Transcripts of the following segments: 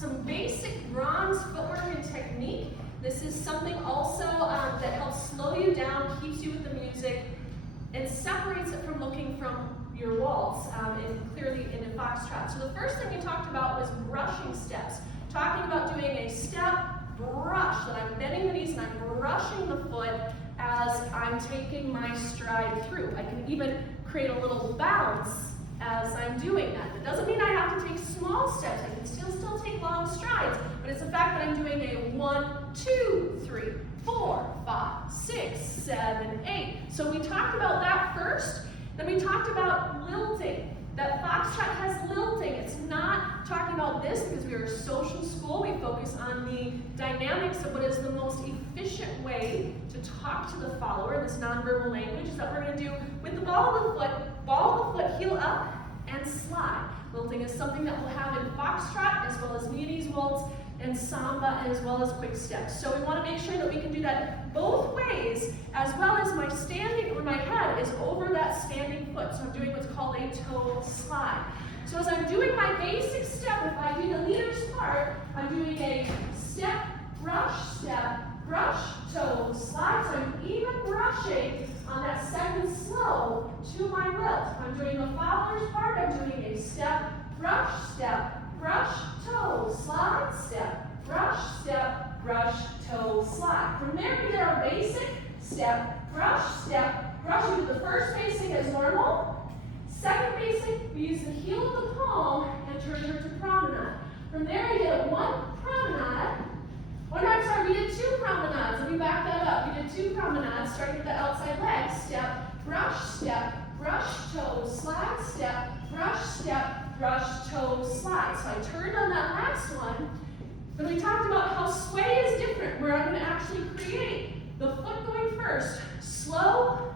some basic bronze footwork and technique. This is something also that helps slow you down, keeps you with the music, and separates it from looking from your waltz and clearly in a foxtrot. So the first thing we talked about was brushing steps. Talking about doing a step brush, that I'm bending the knees and I'm brushing the foot as I'm taking my stride through. I can even create a little bounce as I'm doing that. It doesn't mean I have to take small steps. I can still take long strides, but it's the fact that I'm doing a 1, 2, 3, 4, 5, 6, 7, 8. So we talked about that first. Then we talked about lilting. That foxtrot has lilting. It's not talking about this because we are a social school. We focus on the dynamics of what is the most efficient way to talk to the follower, this nonverbal language, is that we're going to do with the ball of the foot, heel up, and slide. Lilting is something that we'll have in foxtrot as well as Viennese waltz and samba as well as quick steps. So we want to make sure that we can do that both ways, as well as my standing or my head is over that standing foot. So I'm doing what's called a toe slide. So as I'm doing my basic step, if I do the leader's part, I'm doing a step, brush, toe, slide. So I'm even brushing on that second slow to my lilt. I'm doing the follower's part, I'm doing a step, brush, toe, slide, step, brush, toe, slide. From there we did our basic step, brush. We do the first basic as normal. Second basic, we use the heel of the palm and turn her to promenade. From there we did one promenade. Oh no, I'm sorry, we did 2 promenades. Let me back that up. We did 2 promenades, starting with the outside leg. Step, brush, toe, slide, step, brush, toe, slide. So I turned on that last one. Then we talked about how sway is different, where I'm going to actually create the foot going first, slow,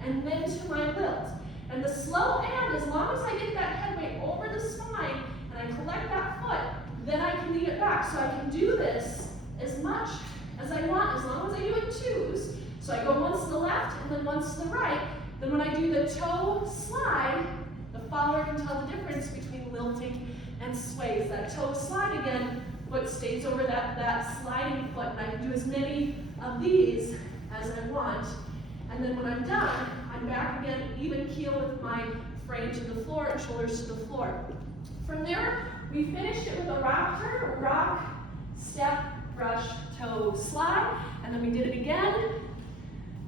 and then to my lilt. And the slow and, as long as I get that head weight over the spine and I collect that foot, then I can lead it back. So I can do this as much as I want, as long as I do it 2s. So I go once to the left and then once to the right. Then when I do the toe slide, the follower can tell the difference between lilting and sways. That toe slide again, foot stays over that sliding foot, and I can do as many of these as I want. And then when I'm done, I'm back again, even keel with my frame to the floor and shoulders to the floor. From there, we finished it with a rock turn, rock, step, brush, toe, slide, and then we did it again,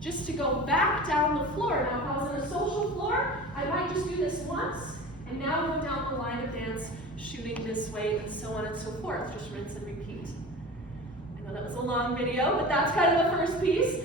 just to go back down the floor. Now, if I was on a social floor, I might just do this once, and now go down the line of dance, shooting this way, and so on and so forth. Just rinse and repeat. I know that was a long video, but that's kind of the first piece.